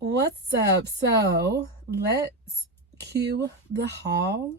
What's up? So let's cue the haul.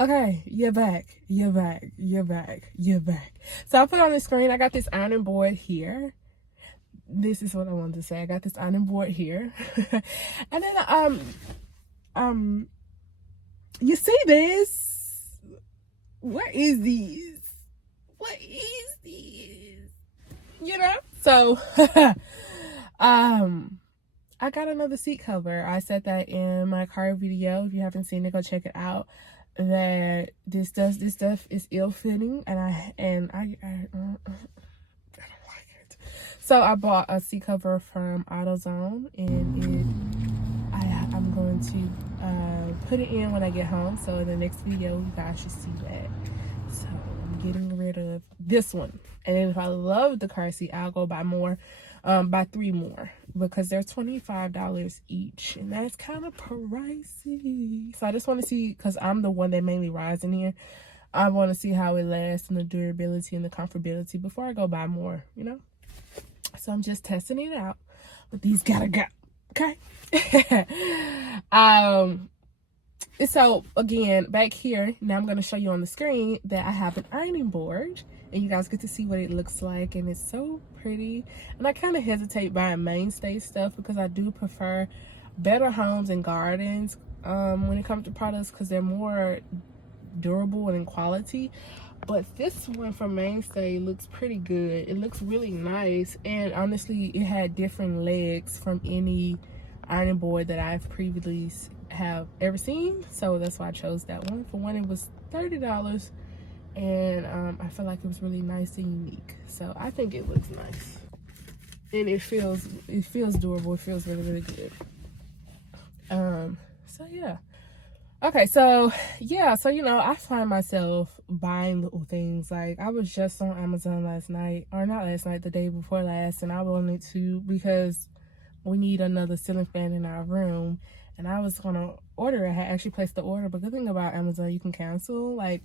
Okay, you're back. So I put on the screen, I got this ironing board here. This is what I wanted to say. I got this ironing board here. And then you see this? What is this? You know? So I got another seat cover. I said that in my car video. If you haven't seen it, go check it out. That this stuff is ill-fitting, and I don't like it. So I bought a seat cover from AutoZone, and I'm going to put it in when I get home. So in the next video, you guys should see that. So I'm getting rid of this one, and then if I love the car seat, I'll go buy more. Buy 3 more because they're $25 each, and that's kind of pricey. So I just want to see, because I'm the one that mainly rides in here, I want to see how it lasts and the durability and the comfortability before I go buy more, you know. So I'm just testing it out, but these gotta go. Okay. So again, back here now, I'm going to show you on the screen that I have an ironing board, and you guys get to see what it looks like, and it's so pretty. And I kind of hesitate buying Mainstay stuff because I do prefer Better Homes and Gardens when it comes to products, because they're more durable and in quality. But this one from Mainstay looks pretty good. It looks really nice, and honestly, it had different legs from any ironing board that I've previously have ever seen. So that's why I chose that one. For one, it was $30, and I feel like it was really nice and unique. So I think it looks nice, and it feels durable. It feels really good. So yeah. Okay, so yeah, so you know, I find myself buying little things. Like, I was just on Amazon last night, or not last night, the day before last, and I wanted to, because we need another ceiling fan in our room, and I was gonna order it. I had actually placed the order, but the thing about Amazon, you can cancel. Like,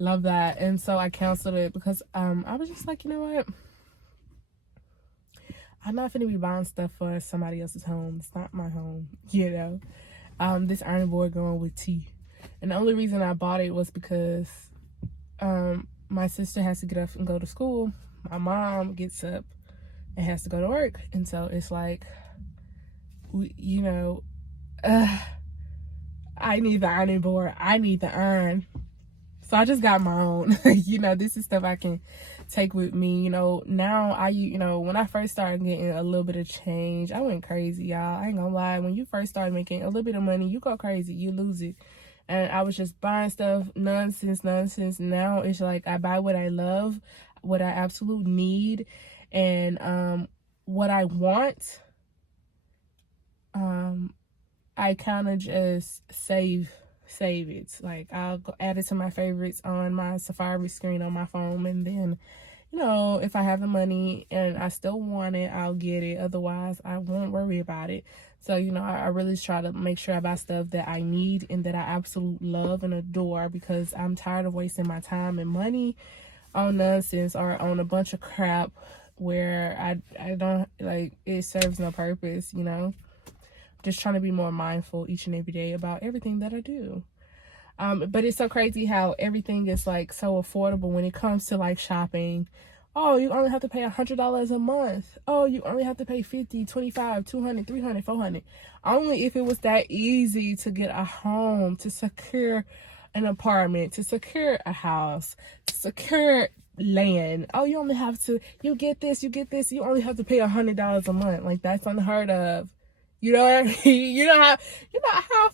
love that. And so I canceled it because I was just like, you know what, I'm not gonna be buying stuff for somebody else's home. It's not my home, you know. This ironing board going with tea, and the only reason I bought it was because my sister has to get up and go to school. My mom gets up and has to go to work, and so it's like, you know, I need the ironing board. I need the iron. So I just got my own. You know, this is stuff I can take with me. You know, now when I first started getting a little bit of change, I went crazy, y'all. I ain't gonna lie. When you first start making a little bit of money, you go crazy, you lose it. And I was just buying stuff, nonsense. Now it's like I buy what I love, what I absolutely need, and what I want. I kind of just save it. Like, I'll go add it to my favorites on my Safari screen on my phone, and then, you know, if I have the money and I still want it, I'll get it. Otherwise, I won't worry about it. So, you know, I really try to make sure I buy stuff that I need and that I absolutely love and adore, because I'm tired of wasting my time and money on nonsense or on a bunch of crap where I don't, like, it serves no purpose, you know. Just trying to be more mindful each and every day about everything that I do. But it's so crazy how everything is like so affordable when it comes to like shopping. Oh, you only have to pay $100 a month. Oh, you only have to pay 50, 25, 200, 300, 400. Only if it was that easy to get a home, to secure an apartment, to secure a house, to secure land. Oh, you only have to, you get this, you only have to pay $100 a month. Like, that's unheard of. You know what I mean? You know how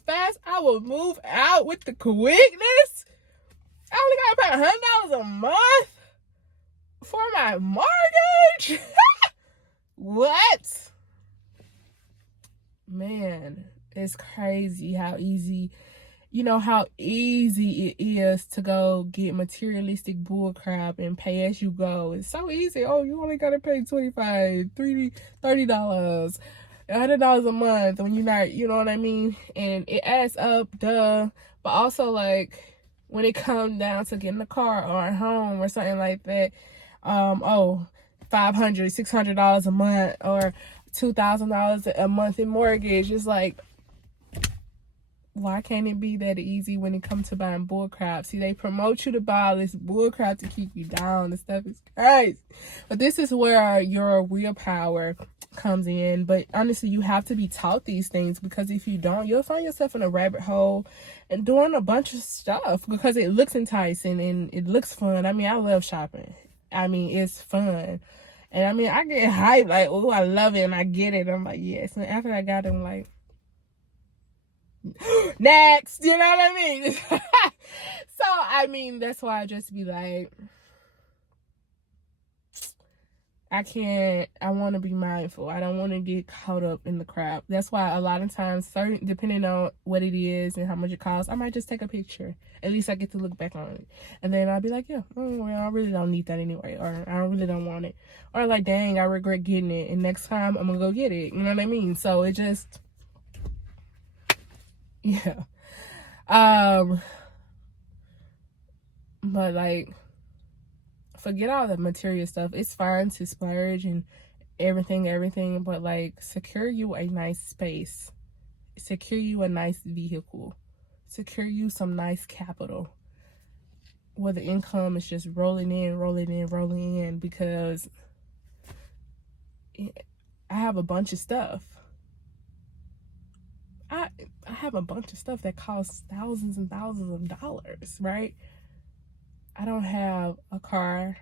fast I will move out with the quickness? I only gotta pay $100 a month for my mortgage. What? Man, it's crazy how easy it is to go get materialistic bullcrap and pay as you go. It's so easy. Oh, you only gotta pay $25, $30, $100 a month when you're not, you know what I mean? And it adds up, duh. But also, like, when it comes down to getting a car or a home or something like that, $500, $600 a month or $2,000 a month in mortgage. It's like, why can't it be that easy when it comes to buying bullcrap? See, they promote you to buy all this bullcrap to keep you down. This stuff is crazy. But this is where your willpower comes in. But honestly, you have to be taught these things, because if you don't, you'll find yourself in a rabbit hole and doing a bunch of stuff because it looks enticing and it looks fun. I mean, I love shopping. I mean, it's fun. And I mean, I get hyped, like, oh, I love it, and I get it. I'm like, yes. And after I got it, I'm like, next, you know what I mean? So, I mean, that's why I just be like, I want to be mindful. I don't want to get caught up in the crap. That's why a lot of times, depending on what it is and how much it costs, I might just take a picture. At least I get to look back on it. And then I'll be like, yeah, well, I really don't need that anyway. Or I really don't want it. Or like, dang, I regret getting it. And next time I'm going to go get it. You know what I mean? So it just, yeah. But like, forget all the material stuff. It's fine to splurge and everything, but like, secure you a nice space, secure you a nice vehicle, secure you some nice capital where the income is just rolling in, because I have a bunch of stuff. I have a bunch of stuff that costs thousands and thousands of dollars, right? I don't have a car,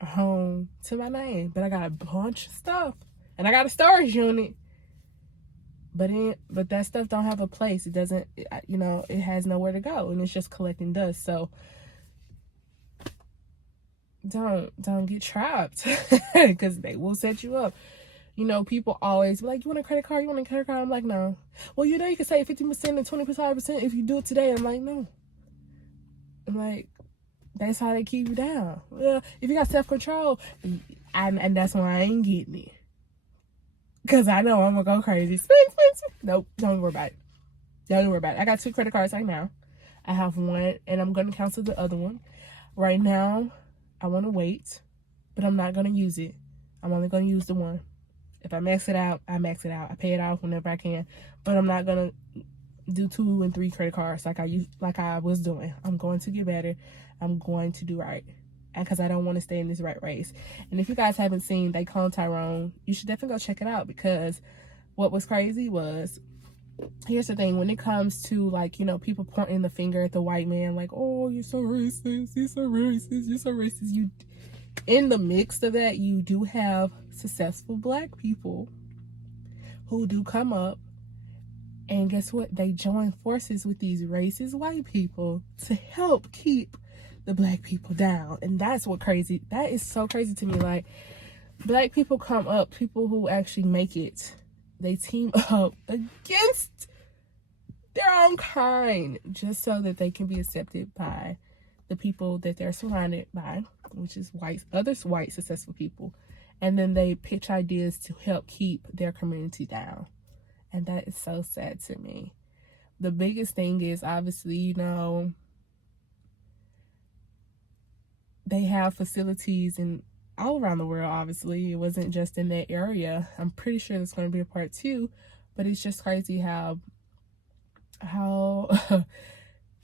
a home to my name, but I got a bunch of stuff, and I got a storage unit. But that stuff don't have a place. It doesn't, it has nowhere to go, and it's just collecting dust. So don't get trapped, because they will set you up. People always be like, you want a credit card? You want a credit card? I'm like, no. Well, you can save 50% and 25% if you do it today. I'm like, no. I'm like, that's how they keep you down. Well, if you got self-control, and that's why I ain't getting it. Because I know I'm going to go crazy. Spend. Nope, don't worry about it. I got 2 credit cards right now. I have one, and I'm going to cancel the other one. Right now, I want to wait, but I'm not going to use it. I'm only going to use the one. If I max it out, I max it out. I pay it off whenever I can. But I'm not going to do 2 and 3 credit cards like I was doing. I'm going to get better. I'm going to do right, because I don't want to stay in this rat race. And if you guys haven't seen They Clone Tyrone, you should definitely go check it out, because what was crazy was, here's the thing, when it comes to, like, people pointing the finger at the white man, like, oh, you're so racist, you, in the mix of that, you do have successful Black people who do come up, and guess what? They join forces with these racist white people to help keep the Black people down. And that is so crazy to me. Like, Black people come up, people who actually make it, they team up against their own kind, just so that they can be accepted by the people that they're surrounded by, which is other white successful people. And then they pitch ideas to help keep their community down. And that is so sad to me. The biggest thing is, obviously, they have facilities all around the world. Obviously, it wasn't just in that area. I'm pretty sure there's going to be a part 2, but it's just crazy how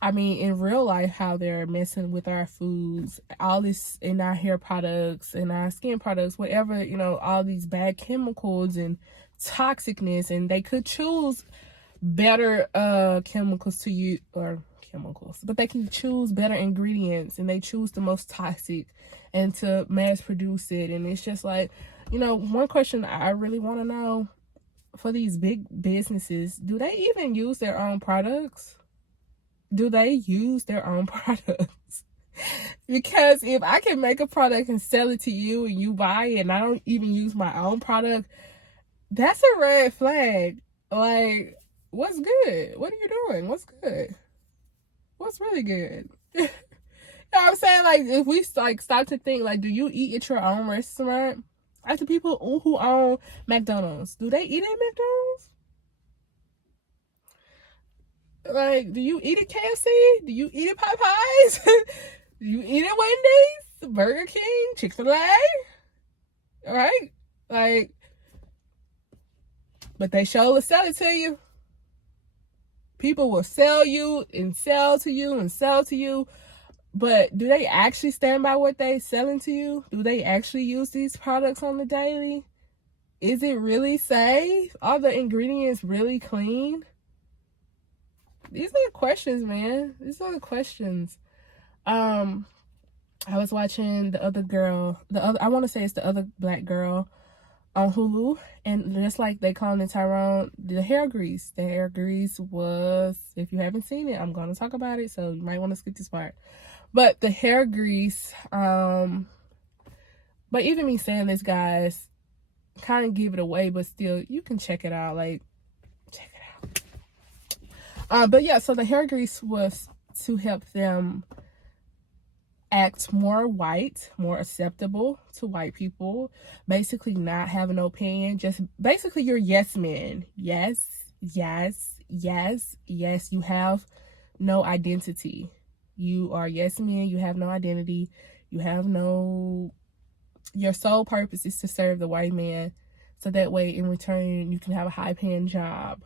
I mean, in real life, how they're messing with our foods, all this in our hair products and our skin products, whatever, all these bad chemicals and toxicness, and they could choose better chemicals to use, or chemicals, but they can choose better ingredients, and they choose the most toxic and to mass produce it. And it's just like, one question I really want to know, for these big businesses, do they even use their own products? Do they use their own products? Because if I can make a product and sell it to you and you buy it and I don't even use my own product, that's a red flag. Like, what's good? What are you doing? What's good? What's really good? You know what I'm saying? Like, if we start to think, like, do you eat at your own restaurant? Like, the people who own McDonald's, do they eat at McDonald's? Like, do you eat at KFC? Do you eat at Popeyes? Do you eat at Wendy's, Burger King, Chick-fil-A? All right? Like, but they sure will sell it to you. People will sell you and sell to you and sell to you. But do they actually stand by what they selling to you? Do they actually use these products on the daily? Is it really safe? Are the ingredients really clean? These are the questions, man. These are the questions. I was watching I want to say it's the other black girl on Hulu, and just like they call it Tyrone, the hair grease. The hair grease was, if you haven't seen it, I'm going to talk about it, so you might want to skip this part. But the hair grease, but even me saying this, guys, kind of give it away, but still, you can check it out. Like, check it out. But yeah, so the hair grease was to help them act more white, more acceptable to white people, basically not have an opinion, just basically you're yes men. Yes, yes, yes, yes. You have no identity. You are yes men, you have no identity, your sole purpose is to serve the white man, so that way in return you can have a high paying job,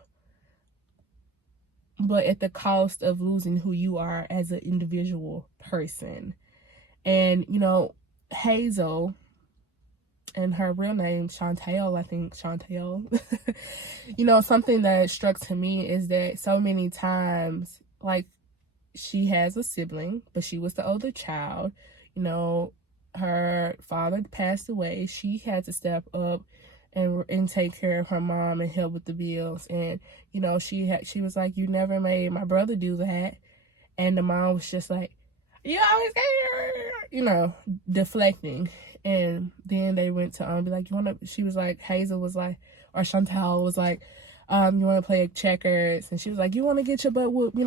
but at the cost of losing who you are as an individual person. And Hazel, and her real name Chantel, I think Chantel, something that struck to me is that so many times, like, she has a sibling, but she was the older child. Her father passed away. She had to step up and take care of her mom and help with the bills. And she was like, you never made my brother do that. And the mom was just like, you always deflecting. And then they went to be like, she was like, Hazel was like, or Chantal was like, you want to play checkers? And she was like, you want to get your butt whooped,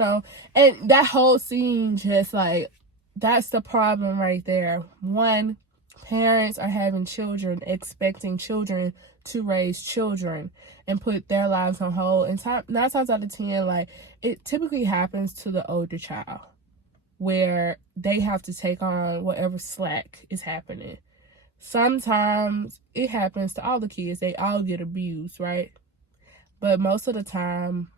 And that whole scene, just like, that's the problem right there. One, parents are having children, expecting children to raise children and put their lives on hold. And 9 times out of 10, like, it typically happens to the older child, where they have to take on whatever slack is happening. Sometimes it happens to all the kids. They all get abused, right? But most of the time,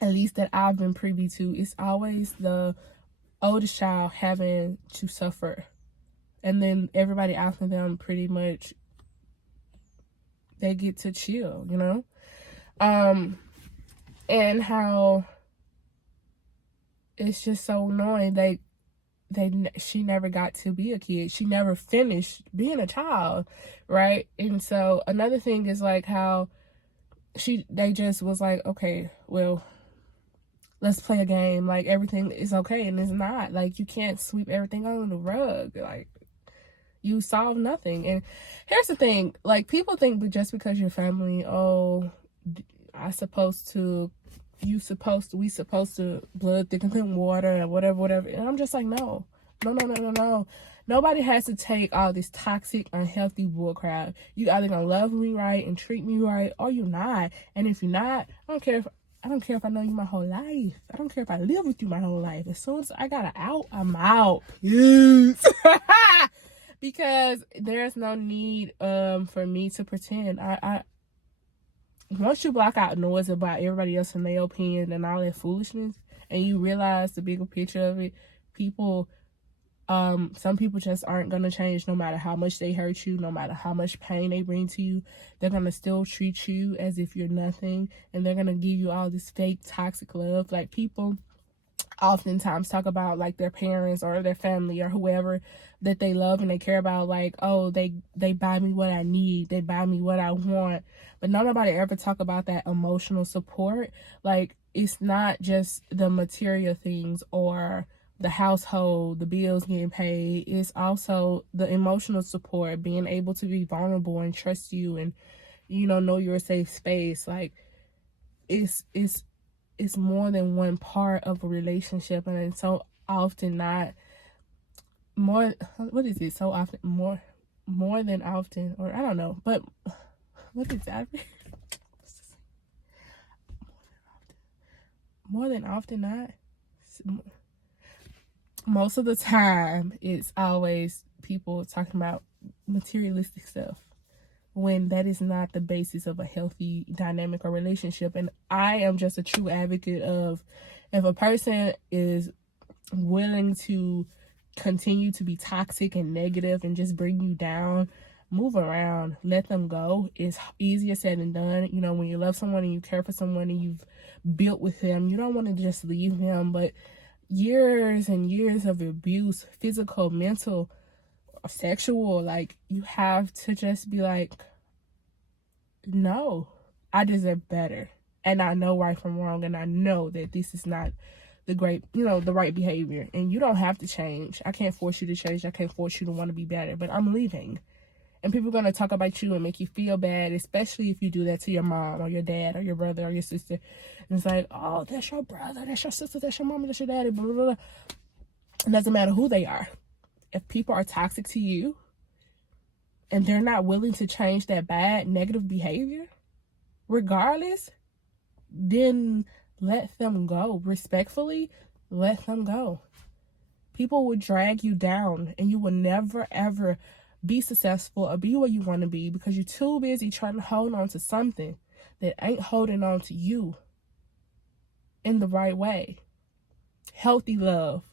at least that I've been privy to, it's always the oldest child having to suffer. And then everybody after them, pretty much, they get to chill, And how it's just so annoying. She never got to be a kid. She never finished being a child, right? And so another thing is like how they just was like, okay, well, let's play a game. Like, everything is okay, and it's not. Like, you can't sweep everything under the rug. Like, you solve nothing. And here's the thing, like, people think that just because you're family, we supposed to blood thick and clean water and whatever. And I'm just like, no. Nobody has to take all this toxic, unhealthy bullcrap. You either gonna love me right and treat me right, or you're not. And if you're not, I don't care if I know you my whole life. I don't care if I live with you my whole life. As soon as I got an out, I'm out. Yes. Because there's no need for me to pretend. I once you block out noise about everybody else and their opinion and all that foolishness, and you realize the bigger picture of it, people, some people just aren't going to change no matter how much they hurt you, no matter how much pain they bring to you. They're going to still treat you as if you're nothing, and they're going to give you all this fake toxic love. Like, people oftentimes talk about like their parents or their family or whoever that they love and they care about, like, oh, they buy me what I need, they buy me what I want. But nobody ever talk about that emotional support. Like, it's not just the material things or the household, the bills getting paid. It's also the emotional support, being able to be vulnerable and trust you, and know you're a safe space. Like, it's more than one part of a relationship, and it's so often not more. What is it? So often more than often, or I don't know, but what is that? More than often not. Most of the time, it's always people talking about materialistic stuff, when that is not the basis of a healthy dynamic or relationship. And I am just a true advocate of, if a person is willing to continue to be toxic and negative and just bring you down, move around, let them go. It's easier said than done. When you love someone and you care for someone and you've built with them, you don't want to just leave them. But years and years of abuse, physical, mental, sexual, like, you have to just be like, no, I deserve better, and I know right from wrong, and I know that this is not the right behavior, and you don't have to change. I can't force you to change. I can't force you to want to be better, but I'm leaving. And people are going to talk about you and make you feel bad, especially if you do that to your mom or your dad or your brother or your sister. And it's like, oh, that's your brother, that's your sister, that's your mama, that's your daddy, blah, blah, blah. It doesn't matter who they are. If people are toxic to you and they're not willing to change that bad, negative behavior, regardless, then let them go. Respectfully, let them go. People will drag you down, and you will never, ever be successful or be where you want to be, because you're too busy trying to hold on to something that ain't holding on to you in the right way. Healthy love,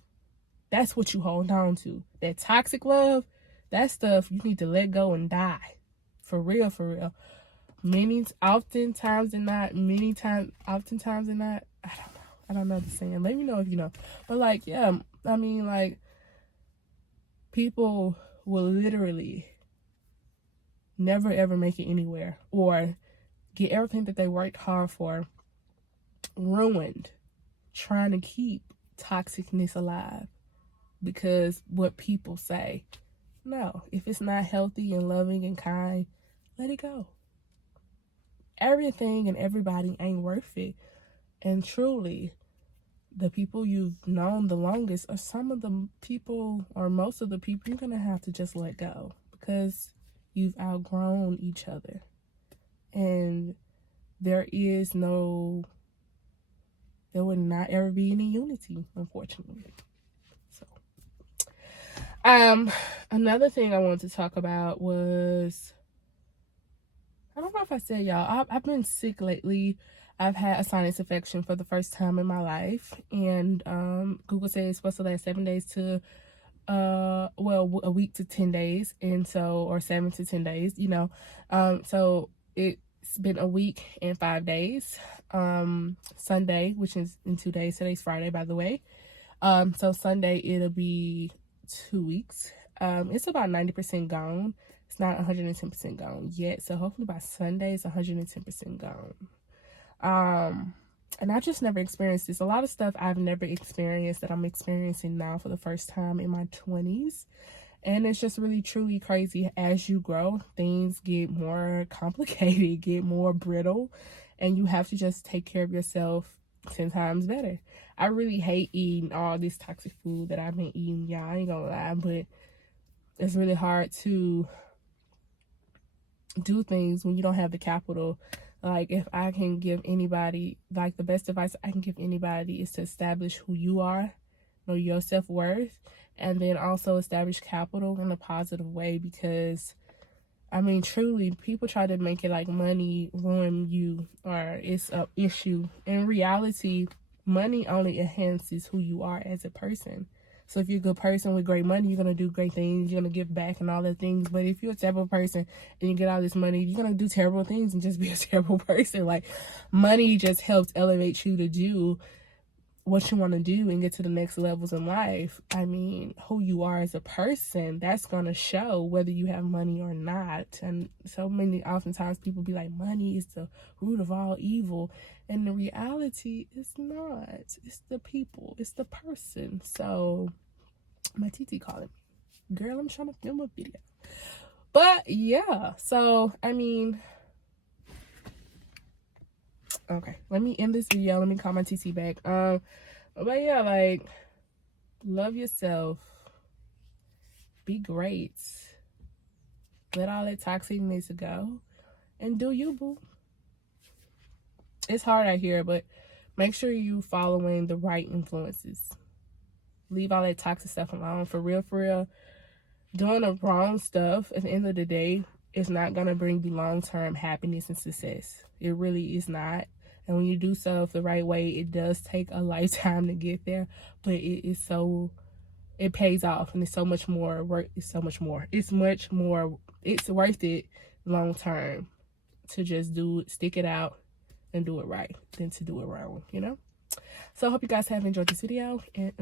that's what you hold on to. That toxic love, that stuff you need to let go and die. For real, for real. Oftentimes than not. I don't know the saying. Let me know if you know. But like, yeah, I mean, like, people will literally never ever make it anywhere, or get everything that they worked hard for ruined trying to keep toxicness alive because what people say. No, if it's not healthy and loving and kind, let it go. Everything and everybody ain't worth it. And truly, the people you've known the longest are some of the people, or most of the people, you're going to have to just let go, because you've outgrown each other. And there would not ever be any unity, unfortunately. So, another thing I wanted to talk about was, I don't know if I said, y'all, I've been sick lately. I've had a sinus infection for the first time in my life, and Google says it's supposed to last 7 days to a week to 10 days, and so, or 7 to 10 days, so it's been a week and 5 days. Sunday, which is in 2 days, today's Friday, by the way, so Sunday it'll be 2 weeks. It's about 90% gone. It's not 110% gone yet, so hopefully by Sunday it's 110% gone. And I just never experienced this. A lot of stuff I've never experienced that I'm experiencing now for the first time in my 20s. And it's just really, truly crazy. As you grow, things get more complicated, get more brittle, and you have to just take care of yourself 10 times better. I really hate eating all this toxic food that I've been eating. Yeah, I ain't gonna lie, but it's really hard to do things when you don't have the capital. Like, if I can give anybody, like, the best advice I can give anybody is to establish who you are, know your self-worth, and then also establish capital in a positive way. Because, I mean, truly, people try to make it like money ruin you or it's an issue. In reality, money only enhances who you are as a person. So if you're a good person with great money, you're going to do great things. You're going to give back and all the things. But if you're a terrible person and you get all this money, you're going to do terrible things and just be a terrible person. Like, money just helps elevate you to do what you want to do and get to the next levels in life. I mean, who you are as a person, that's going to show whether you have money or not. And so many, oftentimes people be like, money is the root of all evil. And the reality is not. It's the people. It's the person. So my TT calling me. Girl, I'm trying to film a video. But yeah, so I mean, okay, let me end this video. Let me call my TT back. But yeah, like, love yourself. Be great. Let all that toxicness go. And do you, boo. It's hard out here, but make sure you following the right influences. Leave all that toxic stuff alone. For real, for real. Doing the wrong stuff at the end of the day is not going to bring you long-term happiness and success. It really is not. And when you do stuff the right way, it does take a lifetime to get there. But it pays off, and it's so much more work. It's worth it long term to just stick it out and do it right than to do it wrong, you know? So I hope you guys have enjoyed this video, and